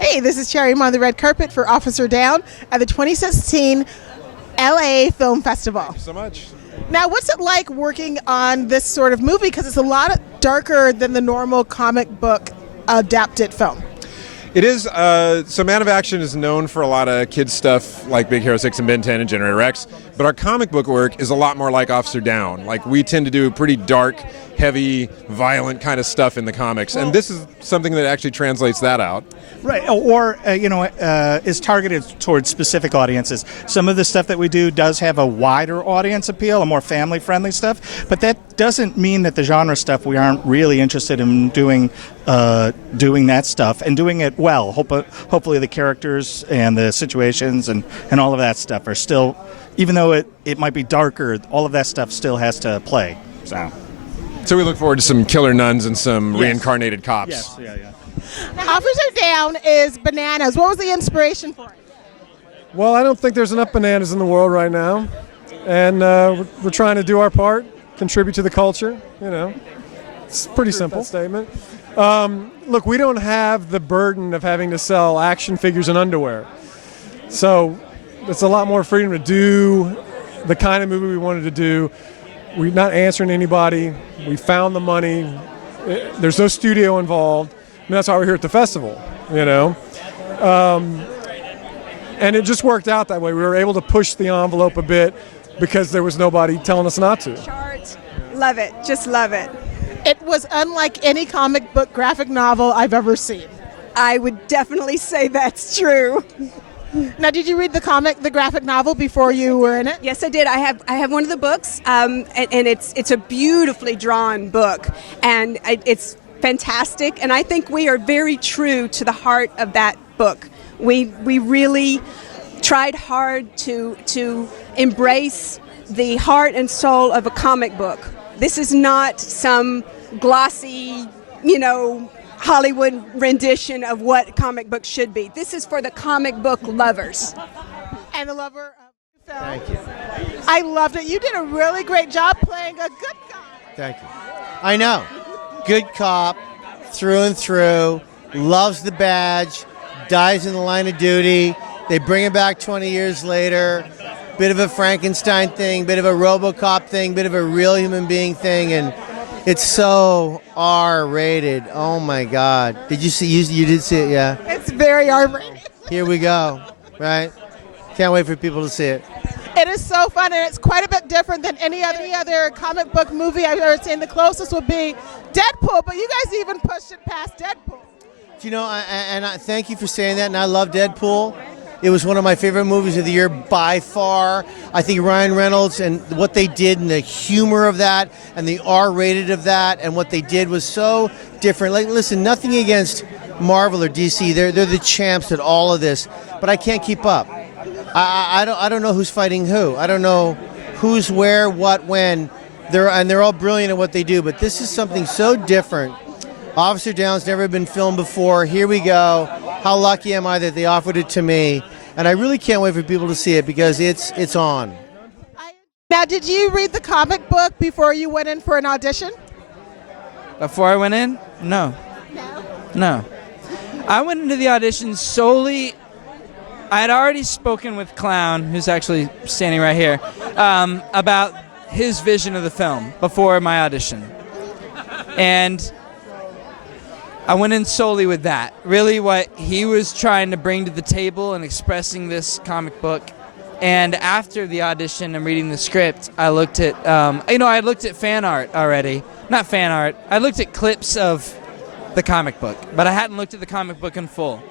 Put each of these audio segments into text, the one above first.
Hey, this is Cherry. I'm on the red carpet for Officer Downe at the 2016 LA Film Festival. Thank you so much. Now, what's it like working on this sort of movie? Because it's a lot darker than the normal comic book adapted film. It is, so Man of Action is known for a lot of kids stuff like Big Hero 6 and Ben 10 and Generator X, but our comic book work is a lot more like Officer Downe. Like, we tend to do pretty dark, heavy, violent kind of stuff in the comics, and this is something that actually translates that out. Right, or is targeted towards specific audiences. Some of the stuff that we do does have a wider audience appeal, a more family-friendly stuff, but that doesn't mean that the genre stuff we aren't really interested in doing that stuff and doing it well. Hopefully the characters and the situations and all of that stuff are still, even though it might be darker, all of that stuff still has to play. So we look forward to some killer nuns and some reincarnated cops. Yes, yeah. Now, Officer Downe is bananas. What was the inspiration for it? Well, I don't think there's enough bananas in the world right now, and we're trying to do our part, contribute to the culture. You know, it's a pretty simple statement. Look, we don't have the burden of having to sell action figures and underwear, so it's a lot more freedom to do the kind of movie we wanted to do. We're not answering anybody. We found the money. There's no studio involved. And that's why we're here at the festival, you know. And it just worked out that way. We were able to push the envelope a bit because there was nobody telling us not to. Charts, love it, just love it. It was unlike any comic book graphic novel I've ever seen. I would definitely say that's true. Now, did you read the graphic novel before you were in it? Yes, I did. I have one of the books, and it's a beautifully drawn book, and it's fantastic, and I think we are very true to the heart of that book. We really tried hard to embrace the heart and soul of a comic book. This is not some glossy, Hollywood rendition of what comic books should be. This is for the comic book lovers. And the lover of film. Thank you. I loved it. You did a really great job playing a good guy. Thank you. I know. Good cop, through and through, loves the badge, dies in the line of duty. They bring him back 20 years later. Bit of a Frankenstein thing, bit of a RoboCop thing, bit of a real human being thing, and it's so R-rated. Oh my God! Did you see? You did see it, yeah. It's very R-rated. Here we go. Right? Can't wait for people to see it. It is so fun, and it's quite a bit different than any other comic book movie I've ever seen. The closest would be Deadpool, but you guys even pushed it past Deadpool. I thank you for saying that, and I love Deadpool. It was one of my favorite movies of the year by far. I think Ryan Reynolds and what they did and the humor of that and the R-rated of that and what they did was so different. Like, listen, nothing against Marvel or DC. They're the champs at all of this, but I can't keep up. I don't know who's fighting who. I don't know who's where, what, when. They're all brilliant at what they do, but this is something so different. Officer Downe's never been filmed before. Here we go. How lucky am I that they offered it to me? And I really can't wait for people to see it because it's on. Now, did you read the comic book before you went in for an audition? Before I went in? No. No. I went into the audition solely. I had already spoken with Clown, who's actually standing right here, about his vision of the film before my audition. And I went in solely with that. Really what he was trying to bring to the table and expressing this comic book. And after the audition and reading the script, I looked at, I looked at fan art already. Not fan art. I looked at clips of the comic book, but I hadn't looked at the comic book in full.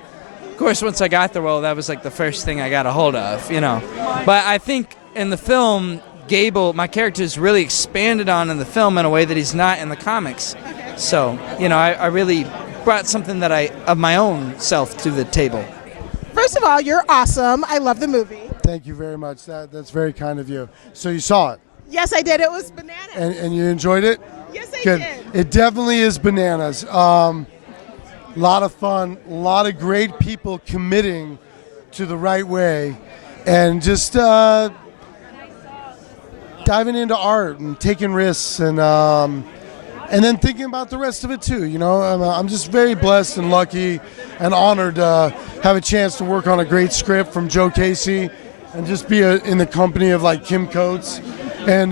Of course, once I got the role, that was like the first thing I got a hold of, But I think in the film, Gable, my character is really expanded on in the film in a way that he's not in the comics. So, I really brought something that of my own self to the table. First of all, you're awesome. I love the movie. Thank you very much. That's very kind of you. So you saw it? Yes, I did. It was bananas. And you enjoyed it? Yes, I Good. did. It definitely is bananas. A lot of fun, a lot of great people committing to the right way, and just diving into art and taking risks and and then thinking about the rest of it too. You know, I'm just very blessed and lucky and honored to have a chance to work on a great script from Joe Casey and just be in the company of like Kim Coates and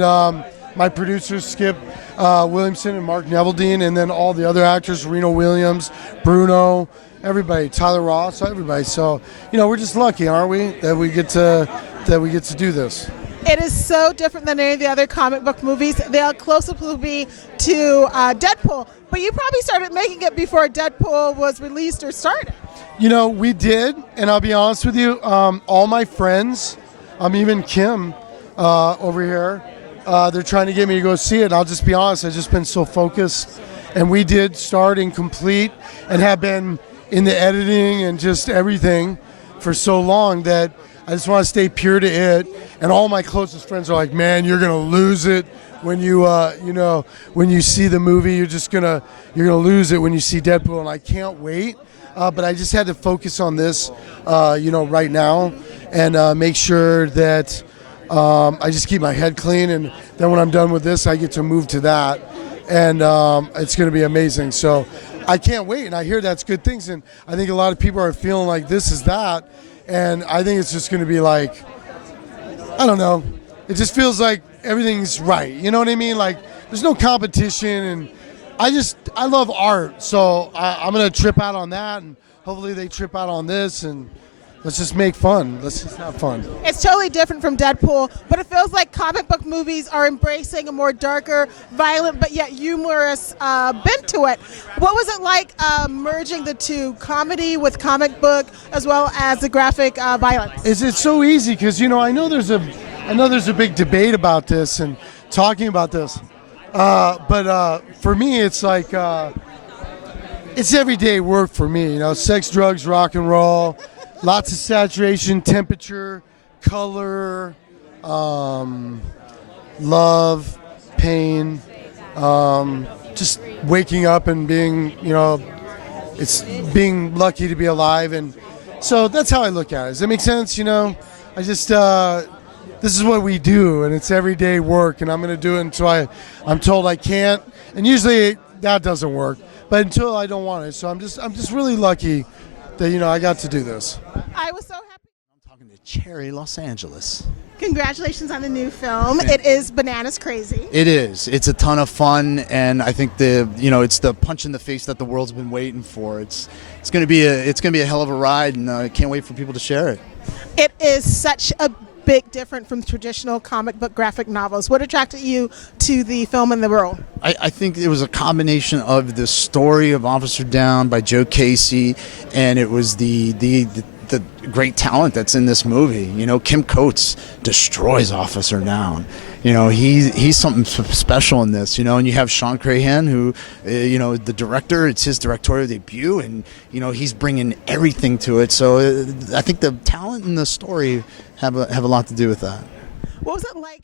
my producers Skip Williamson and Mark Neveldine, and then all the other actors, Reno Williams, Bruno, everybody, Tyler Ross, everybody. So, you know, we're just lucky, aren't we, that we get to do this. It is so different than any of the other comic book movies. The closest will be to Deadpool, but you probably started making it before Deadpool was released or started. You know, we did, and I'll be honest with you, all my friends, even Kim over here, they're trying to get me to go see it. I'll just be honest, I've just been so focused. And we did start and complete and have been in the editing and just everything for so long that I just want to stay pure to it. And all my closest friends are like, man, you're going to lose it when you, when you see the movie. You're going to lose it when you see Deadpool. And I can't wait. But I just had to focus on this, right now and make sure that I just keep my head clean. And then when I'm done with this, I get to move to that. And it's going to be amazing. So I can't wait. And I hear that's good things. And I think a lot of people are feeling like this is that. And I think it's just going to be like, I don't know. It just feels like everything's right. You know what I mean? Like there's no competition. And I love art. So I'm going to trip out on that. And hopefully they trip out on this. And let's just make fun. Let's just have fun. It's totally different from Deadpool, but it feels like comic book movies are embracing a more darker, violent, but yet humorous bent to it. What was it like merging the two, comedy with comic book, as well as the graphic violence? It's so easy because I know there's a big debate about this and talking about this, but for me it's like it's everyday work for me. Sex, drugs, rock and roll. Lots of saturation, temperature, color, love, pain, just waking up and being, it's being lucky to be alive. And so that's how I look at it. Does that make sense? I just, this is what we do, and it's everyday work, and I'm going to do it until I'm told I can't. And usually that doesn't work, but until I don't want it. So I'm just really lucky that, I got to do this. I was so happy. I'm talking to Cherry, Los Angeles. Congratulations on the new film. It is bananas crazy. It is. It's a ton of fun, and I think it's the punch in the face that the world's been waiting for. It's going to be a hell of a ride, and I can't wait for people to share it. It is such a big difference from traditional comic book graphic novels. What attracted you to the film and the role? I think it was a combination of the story of Officer Downe by Joe Casey, and it was the great talent that's in this movie. Kim Coates destroys Officer Downe. He's something special in this. And you have Shawn Crahan, who, the director. It's his directorial debut, and he's bringing everything to it. So I think the talent and the story have a lot to do with that. What was it like